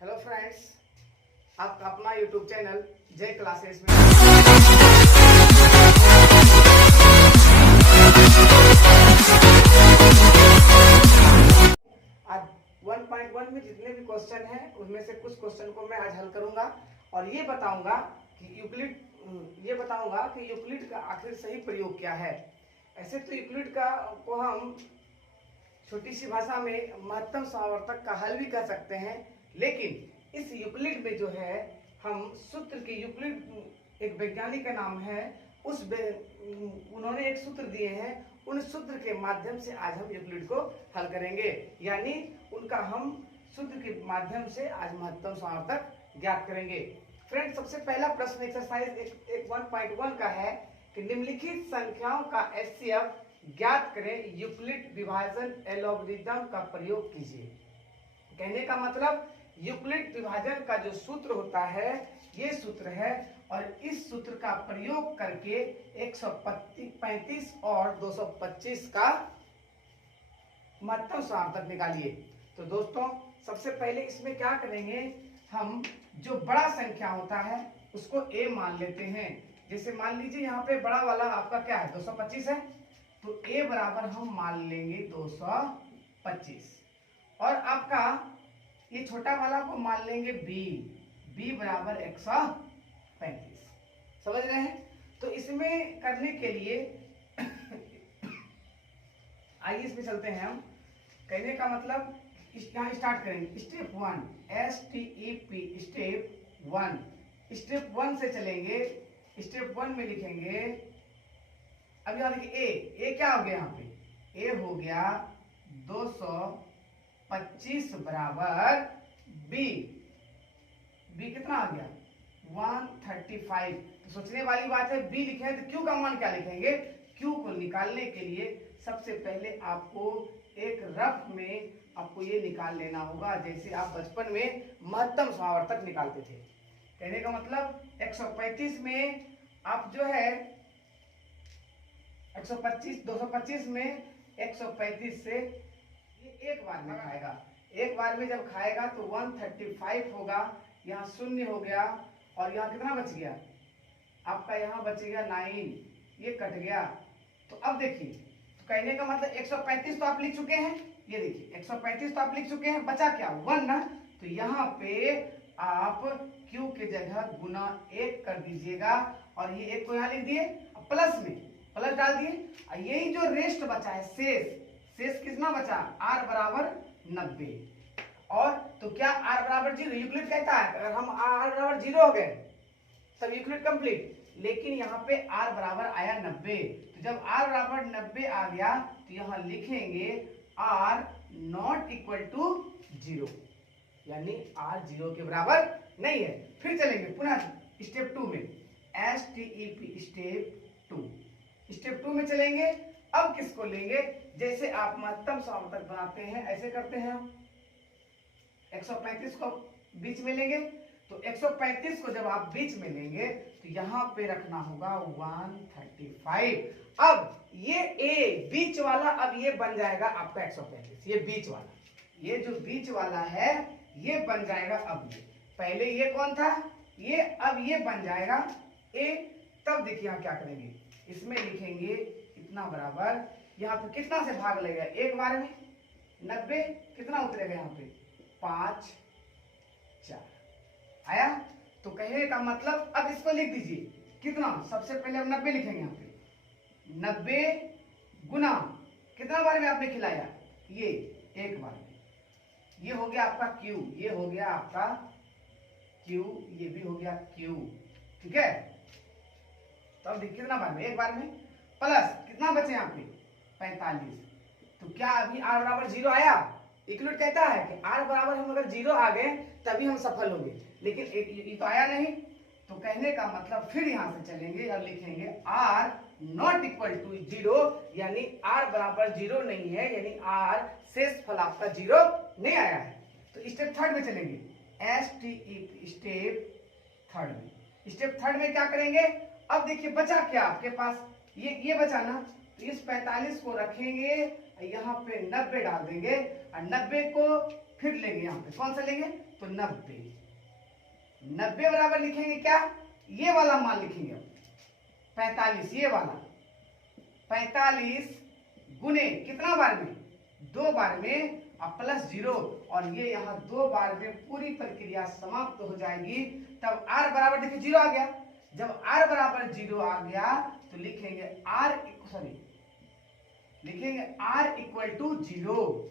Hello friends, आपका अपना YouTube channel जय क्लासेस में आज 1.1 में जितने भी क्वेश्चन हैं उनमें से कुछ क्वेश्चन को मैं आज हल करूंगा और ये बताऊंगा कि यूक्लिड का आखिर सही प्रयोग क्या है। ऐसे तो यूक्लिड का को हम छोटी सी भाषा में महत्तम समावर्तक का हल भी कह सकते हैं, लेकिन इस यूक्लिड में जो है हम सूत्र के यूक्लिड एक वैज्ञानिक का नाम है, उन्होंने एक सूत्र दिए हैं, उन सूत्र के माध्यम से आज हम यूक्लिड को हल करेंगे, यानी उनका हम सूत्र के माध्यम से आज महत्तम समावर्तक ज्ञात करेंगे। फ्रेंड्स, सबसे पहला प्रश्न एक्सरसाइज 1.1 का है कि निम्नलिखित संख्याओं का एचसीएफ ज्ञात करें, यूक्लिड विभाजन एल्गोरिथम का प्रयोग कीजिए। कहने का मतलब यूक्लिड विभाजन का जो सूत्र होता है ये सूत्र है और इस सूत्र का प्रयोग करके 135 और 225 का महत्तम समावर्तक निकालिए। तो दोस्तों, सबसे पहले इसमें क्या करेंगे, हम जो बड़ा संख्या होता है उसको a मान लेते हैं। जैसे मान लीजिए यहाँ पे बड़ा वाला आपका क्या है, 225 है, तो a बराबर हम मान लेंगे 225 और आपका ये छोटा वाला को मान लेंगे b बराबर 135। समझ रहे हैं? तो इसमें करने के लिए आइए इसमें चलते हैं हम। कहने का मतलब यहाँ स्टार्ट करेंगे स्टेप 1 STEP स्टेप 1 से चलेंगे। स्टेप 1 में लिखेंगे, अब यहाँ देखिए a क्या हो गया, यहाँ पे a हो गया 225 बराबर b कितना आ गया 135। तो सोचने वाली बात है, b लिखे हैं तो q का मान क्या लिखेंगे। q को निकालने के लिए सबसे पहले आपको एक रफ में आपको ये निकाल लेना होगा, जैसे आप बचपन में महत्तम समावर्तक निकालते थे। कहने का मतलब 135 में आप जो है 225 में 135 से एक बार में खाएगा। एक बार में जब खाएगा तो 135 होगा, यहाँ शून्य हो गया और यहाँ कितना बच गया आपका, यहाँ बच गया 9, ये कट गया। तो अब देखिए, तो कहने का मतलब 135 तो आप लिख चुके हैं, ये देखिए 135 तो आप लिख चुके हैं, बचा क्या 1 ना। तो यहाँ पे आप q के जगह गुना 1 कर दीजिएगा और ये 1 को यहाँ लिख दिए, प्लस में प्लस डाल दिए। यही जो रेस्ट बचा है, शेष कितना बचा, r बराबर 90। और तो क्या r बराबर 0 यूक्लिड कहता है, अगर हम r बराबर 0 हो गए तब यूक्लिड कंप्लीट। लेकिन यहाँ पे r बराबर आया 90, तो जब r बराबर 90 आ गया तो यहाँ लिखेंगे r नॉट इक्वल टू 0, यानी r 0 के बराबर नहीं है। फिर चलेंगे पुनः स्टेप 2 में STEP स्टेप 2 में चलेंगे। अब किसको लेंगे, जैसे आप महत्तम समावर्तक बनाते हैं ऐसे करते हैं हम। 135 को बीच में लेंगे, तो 135 को जब आप बीच में लेंगे तो यहाँ पे रखना होगा 135। अब ये a बीच वाला, अब ये बन जाएगा आपका 135, ये बीच वाला, ये जो बीच वाला है ये बन जाएगा। अब ये पहले ये कौन था, ये, अब ये बन जाएगा a। तब देखिए यहाँ क्या करेंगे, इसमें लिखेंगे इतना बराबर, यहाँ पे कितना से भाग लगेगा, एक बार में 90, कितना उतरेगा यहाँ पे 5 4 आया। तो कहने का मतलब अब इसको लिख दीजिए कितना, सबसे पहले हम 90 लिखेंगे, यहाँ पे 90 गुना कितना बार में आपने खिलाया, ये एक बार में, ये हो गया आपका q, ये हो गया आपका q, ये भी हो गया q, ठीक है। तो अब देखिए कितना बार में, एक बार में, प्लस कितना बचे यहाँ पे 45। तो क्या अभी r बराबर 0 आया, यूक्लिड कहता है कि r बराबर हम अगर 0 आ गए तभी हम सफल होंगे, लेकिन ये तो आया नहीं। तो कहने का मतलब फिर यहाँ से चलेंगे और लिखेंगे r नॉट इक्वल टू 0, यानी r बराबर 0 नहीं है, यानी r शेष फल आपका 0 नहीं आया है। तो स्टेप 3 में चलेंगे STEP स्टेप 3 में क्या करेंगे। अब देखिए बचा क्या आपके पास, ये बचा ना, तो इस 45 को रखेंगे, यहाँ पे 90 डाल देंगे और 90 को फिर लेंगे यहाँ पे कौन सा लेंगे, तो 90। 90 बराबर लिखेंगे क्या, ये वाला मान लिखेंगे अब 45, ये वाला 45 गुने कितना बार में, 2 बार में, और प्लस 0, और ये यहाँ 2 बार में पूरी प्रक्रिया समाप्त हो जाएगी। तब r बराबर देखिए 0 आ गया। जब r बराबर 0 आ गया तो लिखेंगे r इक्वल टू 0।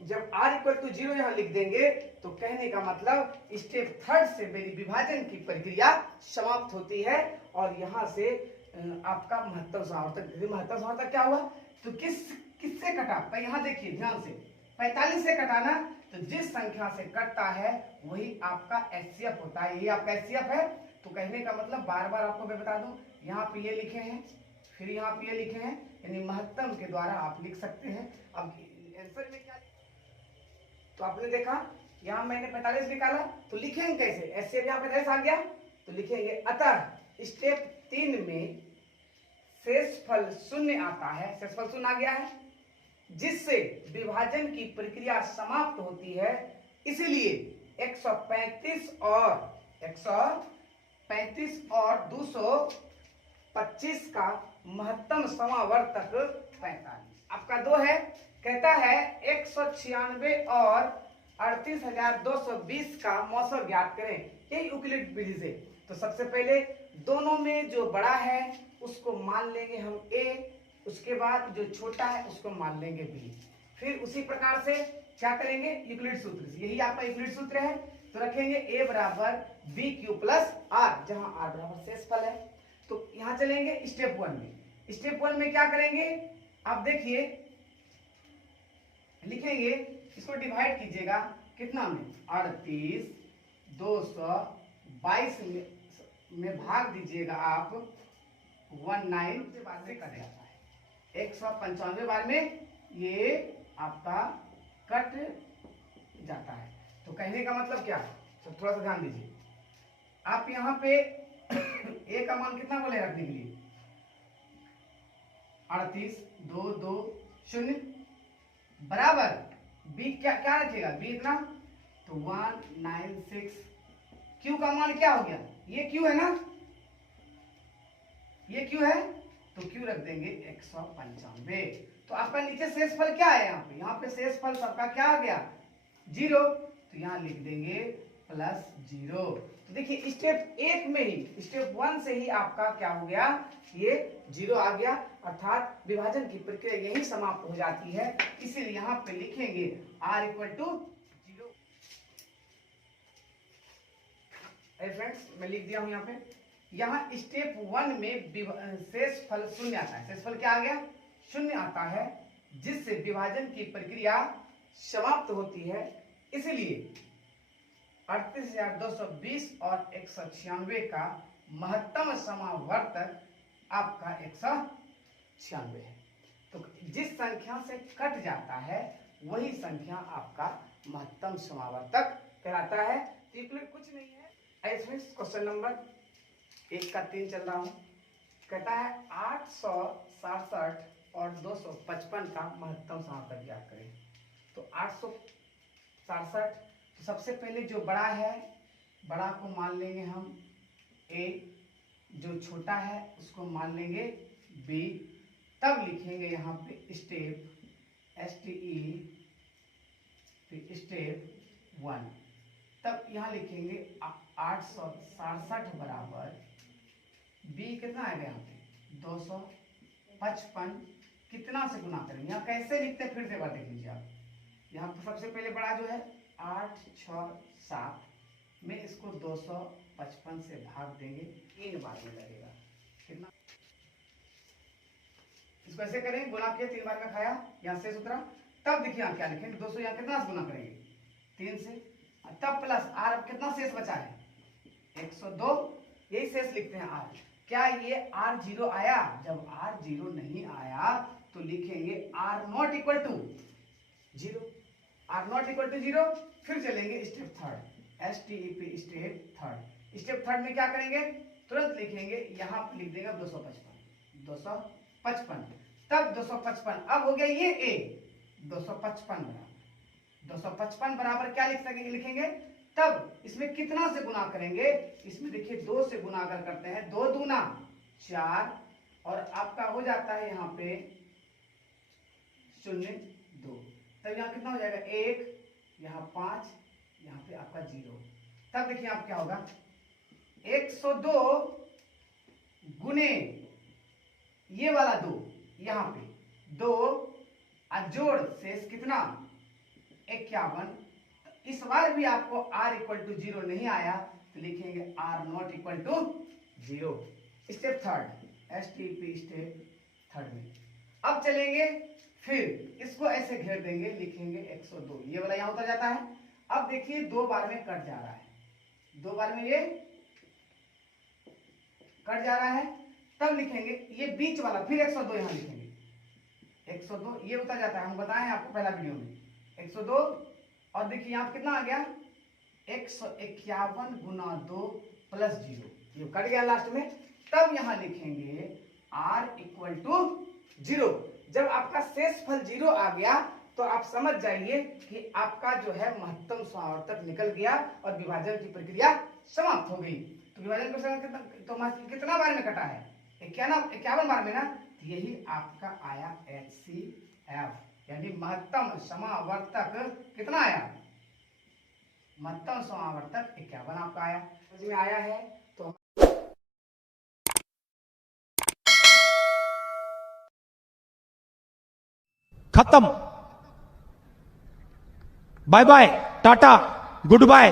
जब r इक्वल टू 0 यहां लिख देंगे तो कहने का मतलब स्टेप 3 से मेरी विभाजन की प्रक्रिया समाप्त होती है, और यहां से आपका महत्तम सामर्थ्य। महत्तम सामर्थ्य क्या हुआ, तो किससे कटा, तो यहां देखिए ध्यान से 45 से कटाना, तो जिस संख्या से कटता है वही आपका एचसीएफ होता है। ये आपका एचसीएफ है। तो कहने का मतलब बार बार आपको मैं बता दूं, यहाँ पे ये लिखे हैं, फिर यहाँ पे ये लिखे हैं, यानी महत्तम के द्वारा आप लिख सकते हैं। अब आंसर में क्या, तो आपने देखा यहाँ मैंने 45 निकाला, तो लिखेंगे कैसे, एचसीएफ यहाँ 45 आ गया, तो लिखेंगे अतः स्टेप 3 में शेषफल शून्य आता है, शेषफल शून्य आ गया है, जिससे विभाजन की प्रक्रिया समाप्त होती है। इसलिए 135 और 225 का महत्तम समावर्तक 45 आपका 2 है। कहता है 196 और 38,220 का मौसम ज्ञात करें, यही यूक्लिड विधि से। तो सबसे पहले दोनों में जो बड़ा है उसको मान लेंगे हम a, उसके बाद जो छोटा है उसको मान लेंगे b। फिर उसी प्रकार से क्या करेंगे, यूक्लिड सूत्र से, यही आपका यूक्लिड सूत्र है। तो रखेंगे a बराबर बी क्यू प्लस आर, जहां r बराबर शेषफल है। तो यहां चलेंगे स्टेप 1 में। स्टेप 1 में क्या करेंगे, आप देखिए लिखेंगे, इसको डिवाइड कीजिएगा कितना में, 38 222 में भाग दीजिएगा आप 19 से बाद में कट जाता है। 195 बार में ये आपका कट जाता है। तो कहने का मतलब क्या है, तो थोड़ा सा ध्यान दीजिए। आप यहाँ पे a का मान कितना बोले रखने के लिए, 38 2 2 0 बराबर b क्या क्या रखेगा, b इतना, तो 196। q का मान क्या हो गया, ये q है ना, ये q है, तो q रख देंगे 195। तो आपका नीचे शेषफल क्या है, यहाँ पे शेषफल सबका क्या आ गया, 0। तो यहाँ लिख देंगे प्लस 0। तो देखिए स्टेप 1 में ही, स्टेप 1 से ही आपका क्या हो गया, ये 0 आ गया, अर्थात विभाजन की प्रक्रिया यही समाप्त हो जाती है। इसीलिए यहाँ पे लिखेंगे r इक्वल टू 0। फ्रेंड्स मैं लिख दिया हूं यहाँ पे। यहाँ स्टेप 1 में शेषफल शून्य आता है। शेषफल क्या आ गया, शून्य आता है, जिससे विभाजन की प्रक्रिया समाप्त होती है। इसलिए 38,220 और 196 का महत्तम समावर्तक आपका 196 है। तो जिस संख्या से कट जाता है वही संख्या आपका महत्तम समावर्तक कहलाता है। तो यूक्लिड कुछ नहीं है। क्वेश्चन नंबर 1 का 3 चल रहा हूं। कहता है 867 और 255 का महत्तम समावर्तक ज्ञात करें। तो 867, तो सबसे पहले जो बड़ा है, बड़ा को मान लेंगे हम a, जो छोटा है उसको मान लेंगे b। तब लिखेंगे यहाँ पे स्टेप स्टेप 1। तब यहाँ लिखेंगे 867 बराबर b कितना आएगा, यहाँ पे 255 कितना से गुना करेंगे, यहाँ कैसे लिखते हैं फिर से बात देख लीजिए आप। यहाँ पर सबसे पहले बड़ा जो है 867 में इसको 255 से भाग देंगे, 3 बार में लगेगा कितना, इसको ऐसे करेंगे, गुना किया 3 बार में खाया, यहाँ से उतरा। तब देखिए यहाँ क्या लिखेंगे, 200 यहाँ कितना से गुना करेंगे, 3 से, तब प्लस आर, अब कितना शेष बचा है 102, यही शेष लिखते हैं आर। क्या ये आर 0 आया, जब आर 0 नहीं आया तो लिखेंगे r not equal to 0, r not equal to 0। फिर चलेंगे स्टेप 3, स्टेप 3। स्टेप 3 में क्या करेंगे, तुरंत लिखेंगे, यहाँ पे लिख देंगे 255, तब 255 अब हो गया ये a 255 बराबर 255 बराबर क्या लिखेंगे तब इसमें कितना से गुना करेंगे, इसमें देखिए 2 से गुना अगर करते हैं, 2 दूना 4 और आपका हो जाता है यहाँ पे 0 2, तब यहाँ कितना हो जाएगा 1, यहाँ 5, यहाँ पे आपका 0। तब देखिए आप क्या होगा 102 गुने ये वाला 2, यहाँ पे 2 जोड़ शेष कितना 51। इस बार भी आपको r इक्वल टू 0 नहीं आया तो लिखेंगे r not equal to 0। Step third, STP step third में अब चलेंगे, फिर इसको ऐसे घेर देंगे, लिखेंगे 102, ये वाला यहाँ उतर जाता है। अब देखिए 2 बार में कट जा रहा है, 2 बार में ये कट जा रहा है, तब लिखेंगे ये बीच वाला फिर 102 यहाँ लिखेंगे, 102 ये उतर जाता है, हम बताएं आपको पहला वीडियो में 102। और देखिए यहाँ कितना आ गया 151 गुना 2 प्लस 0, ये कट गया लास्ट में। तब यहाँ लिखेंगे r इक्वल टू 0। जब आपका शेष फल 0 आ गया तो आप समझ जाइए कि आपका जो है महत्तम समावर्तक निकल गया और विभाजन की प्रक्रिया समाप्त हो गई। तो विभाजन प्रक्रिया कितना बार में कटा है 51 बार में ना, तो यही आपका आया HCF, यानी महत्तम समावर्तक कितना आया, महत्तम समावर्तक 51 आपका आया। समझ में आया है तो खत्म, bye bye, tata, good bye.